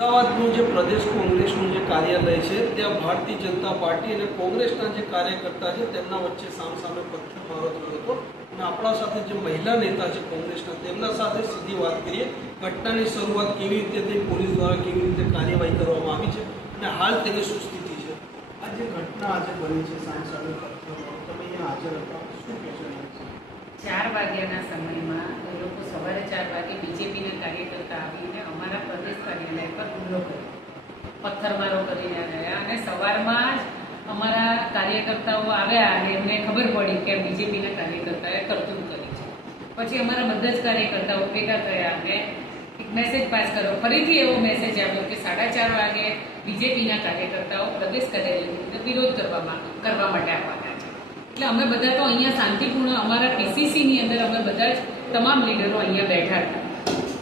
અમદાવાદનું જે પ્રદેશ કોંગ્રેસનું જે કાર્યાલય છે ત્યાં ભારતીય જનતા પાર્ટી અને કોંગ્રેસના જે કાર્યકર્તા છે તેમના વચ્ચે સામસામે પથ્થરમારો થયો હતો. અને આપણા સાથે જે મહિલા નેતા છે કોંગ્રેસના તેમના સાથે સીધી વાત કરીએ ઘટનાની શરૂઆત કેવી રીતે થઈ પોલીસ દ્વારા કેવી રીતે કાર્યવાહી કરવામાં આવી છે અને હાલ તેની શું સ્થિતિ છે? આ જે ઘટના આજે બની છે સામસામે પથ્થરમારો તમે અહીંયા હાજર હતા શું કહેશો ચાર વાગ્યાના સમયમાં એ લોકો સવારે ચાર વાગે બીજેપીના કાર્યકર્તા આવીને અમારા પ્રદેશ પર પથ્થરમારો કરીને ગયા અને સવારમાં જ અમારા કાર્યકર્તાઓ આવ્યા અને એમને ખબર પડી કે બીજેપીના કાર્યકર્તાએ કરતૂત કરી છે. પછી અમારા બધા જ કાર્યકર્તાઓ ભેગા થયા અને એક મેસેજ પાસ કર્યો. ફરીથી એવો મેસેજ આવ્યો કે સાડા ચાર વાગે બીજેપીના કાર્યકર્તાઓ પ્રદેશ કાર્યાલયનો વિરોધ કરવામાં, કરવા માટે આવવાના છે. એટલે અમે બધા તો અહીંયા શાંતિપૂર્ણ અમારા પીસીસીની અંદર અમે બધા જ તમામ લીડરો અહીંયા બેઠા હતા.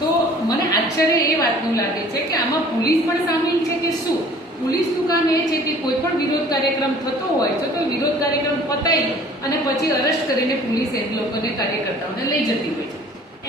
તો મને આશ્ચર્ય એ વાતનું લાગે છે કે આમાં પોલીસ પણ સામેલ છે કે શું? પોલીસનું કામ એ છે કે કોઈ પણ વિરોધ કાર્યક્રમ થતો હોય છે તો વિરોધ કાર્યક્રમ પતાવી અને પછી અરેસ્ટ કરીને પોલીસ એ લોકોને કાર્યકર્તાઓને લઈ જતી હોય છે.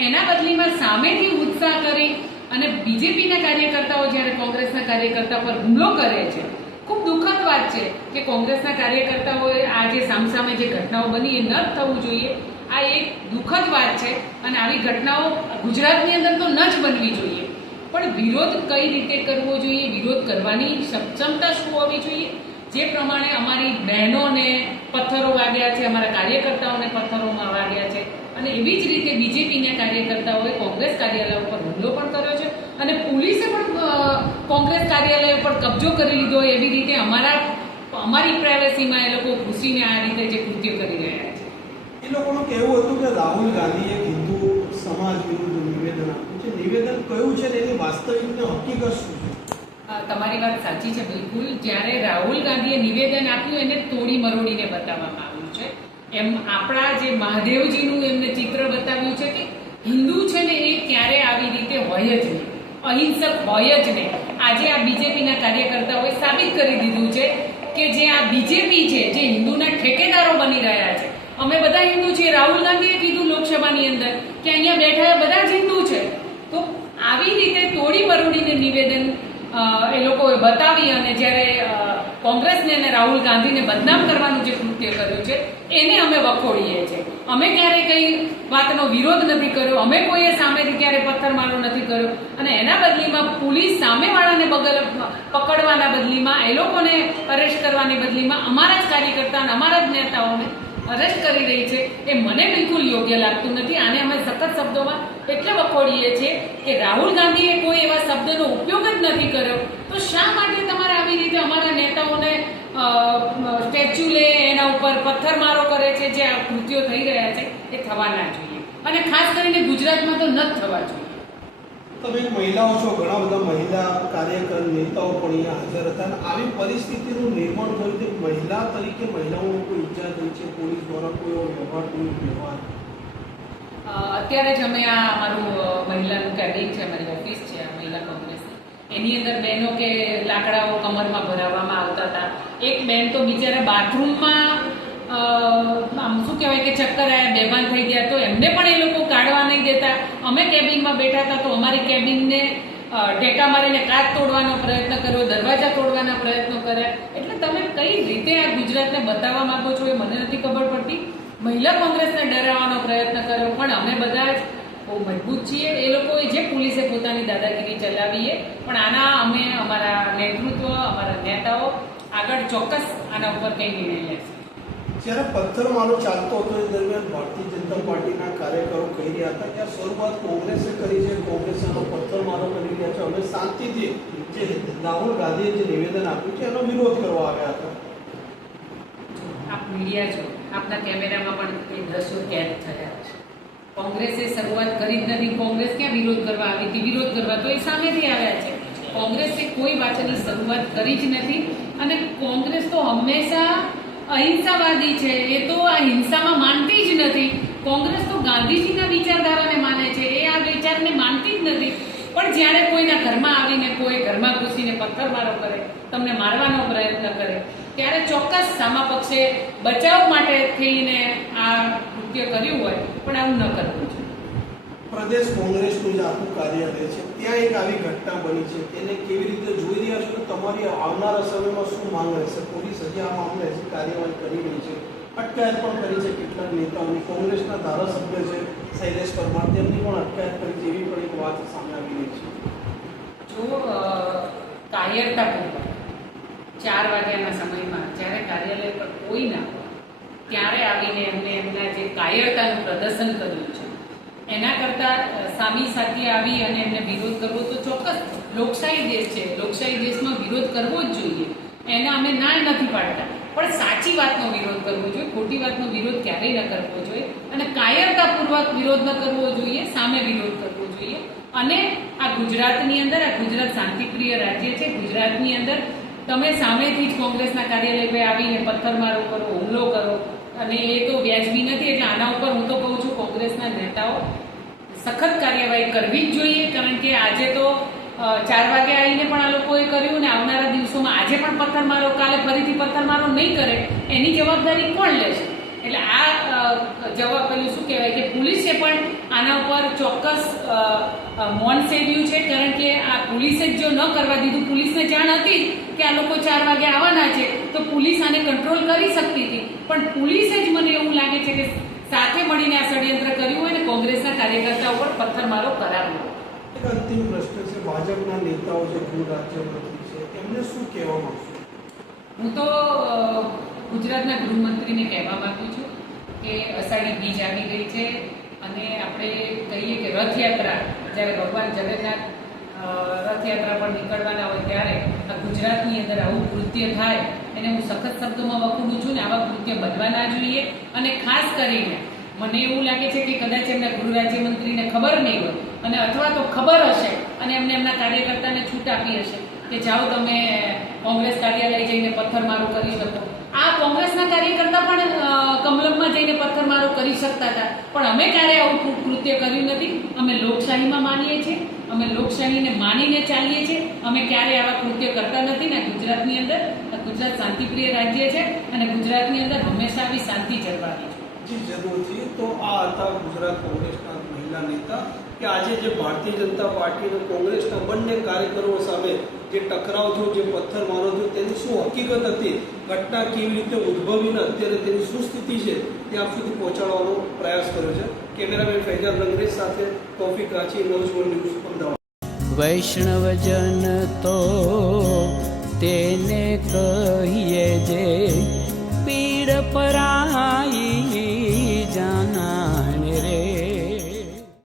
એના બદલીમાં સામેથી ઉત્સાહ કરી અને બીજેપીના કાર્યકર્તાઓ જ્યારે કોંગ્રેસના કાર્યકર્તા પર હુમલો કરે છે, ખૂબ દુઃખદ વાત છે કે કોંગ્રેસના કાર્યકર્તાઓએ આ જે સામસામે જે ઘટનાઓ બની એ ન થવું જોઈએ. આ એક દુઃખદ વાત છે અને આવી ઘટનાઓ ગુજરાતની અંદર તો ન જ બનવી જોઈએ. પણ વિરોધ કઈ રીતે કરવો જોઈએ? વિરોધ કરવાની સક્ષમતા શું હોવી જોઈએ? જે પ્રમાણે અમારી બહેનોને પથ્થરો વાગ્યા છે, અમારા કાર્યકર્તાઓને પથ્થરોમાં વાગ્યા છે અને એવી જ રીતે બીજેપીના કાર્યકર્તાઓએ કોંગ્રેસ કાર્યાલય ઉપર હુમલો પણ કર્યો છે અને પોલીસે પણ કોંગ્રેસ કાર્યાલય ઉપર કબજો કરી લીધો. એવી રીતે અમારા, અમારી પ્રાઇવસીમાં એ લોકો ઘૂસીને આ રીતે જે કૃત્ય કરી રહ્યા છે. એ લોકોનું કહેવું હતું કે રાહુલ ગાંધીએ હિન્દુ સમાજ વિરુદ્ધ નિવેદન આપ્યું છે. નિવેદન કયું છે ને એની વાસ્તવિક ને હકીકત શું છે તમારી વાત સાચી છે, બિલકુલ. જ્યારે રાહુલ ગાંધીએ નિવેદન આપ્યું, એને તોડી મરોડીને બતાવવામાં આવ્યું છે. એમ આપણા જે મહાદેવજીનું એમને ચિત્ર બતાવ્યું છે કે હિન્દુ છે ને એ ક્યારે આવી રીતે હોય જ નહીં. અહિંસક હોય જ નહીં. આજે આ બીજેપીના કાર્યકર્તાઓએ સાબિત કરી દીધું છે કે જે આ બીજેપી છે, જે હિન્દુના ઠેકેદારો બની રહ્યા છે અમે બધા હિન્દુ છીએ. રાહુલ ગાંધીએ કીધું લોકસભાની અંદર કે અહીંયા બેઠા બધા જ હિન્દુ છે. તો આવી રીતે તોડી મરોડીને નિવેદન એ લોકોએ બતાવી અને જ્યારે કોંગ્રેસને અને રાહુલ ગાંધીને બદનામ કરવાનું જે કૃત્ય કર્યું છે, એને અમે વખોડીએ છીએ. અમે ક્યારે કંઈ વાતનો વિરોધ નથી કર્યો. અમે કોઈએ સામેથી ક્યારે પથ્થરમારો નથી કર્યો. અને એના બદલીમાં પોલીસ સામેવાળાને બગલ પકડવાના બદલીમાં, એ લોકોને અરેસ્ટ કરવાની બદલીમાં અમારા જ કાર્યકર્તા અને અમારા જ નેતાઓને અરેસ્ટ કરી રહી છે. એ મને બિલકુલ યોગ્ય લાગતું નથી. આને અમે સખત શબ્દોમાં એટલે વખોડીએ છીએ કે રાહુલ ગાંધીએ કોઈ એવા શબ્દનો ઉપયોગ જ નથી કર્યો. તો શા માટે તમારે આવી રીતે અમારા નેતાઓને સ્ટેચ્યુ લે એના ઉપર પથ્થરમારો કરે છે, જે આ કૃત્યો થઈ રહ્યા છે, એ થવા ના જોઈએ. અને ખાસ કરીને ગુજરાતમાં તો ન થવા જોઈએ. તમે મહિલાઓ છો, ઘણા બધા મહિલા કાર્યકર, નેતાઓ પણ અહીંયા હાજર હતા અને આવી પરિસ્થિતિનું નિર્માણ થયું કે મહિલા તરીકે મહિલાઓને કોઈ ઈજા થઈ છે, પોલીસ દ્વારા કોઈ વ્યવહાર કોઈ વ્યવહાર. અત્યારે જ અમે આ અમારું મહિલાનું કેબિન છે, અમારી ઓફિસ છે મહિલા કોંગ્રેસ એની અંદર બહેનો કે લાકડાઓ કમરમાં ભરાવવામાં આવતા હતા. એક બેન તો બિચારા બાથરૂમમાં આમ શું કહેવાય કે ચક્કર આવ્યા બેભાન થઈ ગયા, તો એમને પણ એ લોકો કાઢવા નહીં દેતા. અમે કેબિનમાં બેઠા હતા તો અમારી કેબિનને ટેકા મારીને કાચ તોડવાનો પ્રયત્ન કર્યો, દરવાજા તોડવાના પ્રયત્નો કર્યા. એટલે તમે કઈ રીતે આ ગુજરાતને બતાવવા માંગો છો એ મને નથી ખબર પડતી. મહિલા કોંગ્રેસને ડરાવવાનો પ્રયત્ન કર્યો, પણ અમે બધા જ બહુ મજબૂત છીએ. એ લોકોએ જે પોલીસે પોતાની દાદાગીરી ચલાવી એ પણ આના અમે અમારા નેતૃત્વ, અમારા નેતાઓ આગળ ચોક્કસ આના ઉપર કંઈ નિર્ણય લેશે. જ્યારે પથ્થરમારો ચાલતો હતો, એ દરમિયાન ભારતીય જનતા પાર્ટીના કાર્યકરો કહી રહ્યા હતા કે આ શરૂઆત કોંગ્રેસે કરી છે. કોંગ્રેસે પથ્થર પથ્થરમારો કરી રહ્યા છે. અમે શાંતિથી જે રાહુલ ગાંધીએ જે નિવેદન આપ્યું છે, એનો વિરોધ કરવા આવ્યા હતા. આપ મીડિયા છો. આપના કેમેરામાં પણ એ દ્રશ્યો કેદ થયા છે. કોંગ્રેસે શરૂઆત કરી જ નથી. કોંગ્રેસ ક્યાં વિરોધ કરવા આવી હતી? વિરોધ કરવા તો એ સામેથી આવ્યા છે. કોંગ્રેસે કોઈ વાતની શરૂઆત કરી જ નથી. અને કોંગ્રેસ તો હંમેશા અહિંસાવાદી છે, એ તો આ હિંસામાં માનતી જ નથી. કોંગ્રેસ તો ગાંધીજીના વિચારધારાને માને છે, એ આ વિચારને માનતી જ નથી. પણ જ્યારે કોઈના ઘરમાં આવીને કોઈ ઘરમાં ઘૂસીને પથ્થરમારો કરે, તમને મારવાનો પ્રયત્ન કરે, ત્યારે ચોક્કસ સામા પક્ષે બચાવ માટે થઈને આ કૃત્ય કર્યું હોય, પણ આવું ન કરવું. પ્રદેશ કોંગ્રેસનું જે આખું કાર્યાલય છે, ત્યાં એક આવી ઘટના બની છે. તેને કેવી રીતે જોઈ રહ્યા છો? તમારી આવનારા સમયમાં શું માંગ રહેશે? પોલીસ હજી આ મામલે હજી કાર્યવાહી કરી રહી છે. અટકાયત પણ કરી છે કેટલાક નેતાઓની. કોંગ્રેસના ધારાસભ્ય છે, શૈલેષ પરમાર. તેમની પણ અટકાયત કરી છે, એવી પણ એક વાત સામે આવી રહી છે. જો કાયરતાપૂર્વક ચાર વાગ્યાના સમયમાં જ્યારે કાર્યાલય પર કોઈ ના હોય, ત્યારે આવીને એમને એમના જે કાયરતાનું પ્રદર્શન કર્યું. એના કરતાં સામી સાથે આવી અને એમને વિરોધ કરવો તો ચોક્કસ લોકશાહી દેશ છે. લોકશાહી દેશમાં વિરોધ કરવો જ જોઈએ. એને અમે ના નથી પાડતા. પણ સાચી વાતનો વિરોધ કરવો જોઈએ. ખોટી વાતનો વિરોધ ક્યારેય ન કરવો જોઈએ. અને કાયરતાપૂર્વક વિરોધ ન કરવો જોઈએ. સામે વિરોધ કરવો જોઈએ. અને આ ગુજરાતની અંદર, આ ગુજરાત શાંતિપ્રિય રાજ્ય છે. ગુજરાતની અંદર તમે સામેથી જ કોંગ્રેસના કાર્યાલય પર આવીને પથ્થરમારો કરો, હુમલો કરો. અને એ તો વ્યાજબી નથી. એટલે આના ઉપર હું તો કહું છું કોંગ્રેસના નેતાઓ સખત કાર્યવાહી કરવી જ જોઈએ, કારણ કે આજે તો ચાર વાગે આવીને પણ આ લોકોએ કર્યું ને આવનારા દિવસોમાં આજે પણ પથ્થરમારો, કાલે ફરીથી પથ્થરમારો નહીં કરે, એની જવાબદારી કોણ લેશે એટલે આ જવાબ પેલું શું કહેવાય કે પોલીસે પણ આના ઉપર ચોક્કસ મૌન સેવ્યું છે, કારણ કે આ પોલીસે જો ન કરવા દીધું, પોલીસને જાણ હતી કે આ લોકો ચાર વાગે આવવાના છે, તો પોલીસ આને કંટ્રોલ કરી શકતી હતી. પણ પોલીસે જ મને એવું લાગે છે કે સાથે મળીને આ ષડયંત્ર કર્યું હોય ને કોંગ્રેસના કાર્યકર્તા ઉપર પથ્થરમારો કરાવ્યો અંતિમ પ્રશ્ન છે ભાજપના નેતાઓ જે ગૃહ રાજ્યમંત્રી છે એમને શું કહેવા માંગુ હું તો ગુજરાતના ગૃહમંત્રીને કહેવા માંગુ છું કે અષાઢી બીજ આવી ગઈ છે અને આપણે કહીએ કે રથયાત્રા જ્યારે ભગવાન જગન્નાથ રથયાત્રા પર નીકળવાના હોય ત્યારે આ ગુજરાતની અંદર આવું કૃત્ય થાય, એને હું સખત શબ્દોમાં વખોડું છું ને આવા કૃત્ય બનવા ના જોઈએ. અને ખાસ કરીને મને એવું લાગે છે કે કદાચ એમના ગૃહ રાજ્યમંત્રીને ખબર નહીં હોય, અને અથવા તો ખબર હશે અને એમને એમના કાર્યકર્તાને છૂટ આપી હશે કે જાઓ તમે કોંગ્રેસ કાર્યાલય જઈને પથ્થરમારો કરી શકો. આ કોંગ્રેસના કાર્યકર્તા પણ કમલમમાં જઈને પથ્થરમારો કરી શકતા હતા. પણ અમે ક્યારેય આવું કૃત્ય કર્યું નથી? અમે લોકશાહીમાં માનીએ છીએ, અમે લોકશાહીને માનીને ચાલીએ છીએ. અમે ક્યારે આવા કૃત્ય કરતા નથી? ને ગુજરાતની અંદર ગુજરાત શાંતિપ્રિય રાજ્ય છે અને ગુજરાતની અંદર હંમેશા આવી શાંતિ જળવાવી જરૂરથી. તો આ હતા ગુજરાત કોંગ્રેસના મહિલા નેતા કે આજે જે ભારતીય જનતા પાર્ટી અને કોંગ્રેસના બંને કાર્યકરો સામે જે ટકરાવ થયો, જે પથ્થરમારો થયો, તેની શું હકીકત હતી? ઘટના કેવી રીતે ઉદ્ભવીને અત્યારે તેની શું સ્થિતિ છે, તે આપ સુધી પહોંચાડવાનો પ્રયાસ કર્યો છે. કેમેરામેન ફૈજાન રંગરેજ સાથે તોફિક રાંચી, નવજીવન ન્યૂઝ, અમદાવાદ. વૈષ્ણવજન તો તેને કહીએ જે પીડ પરા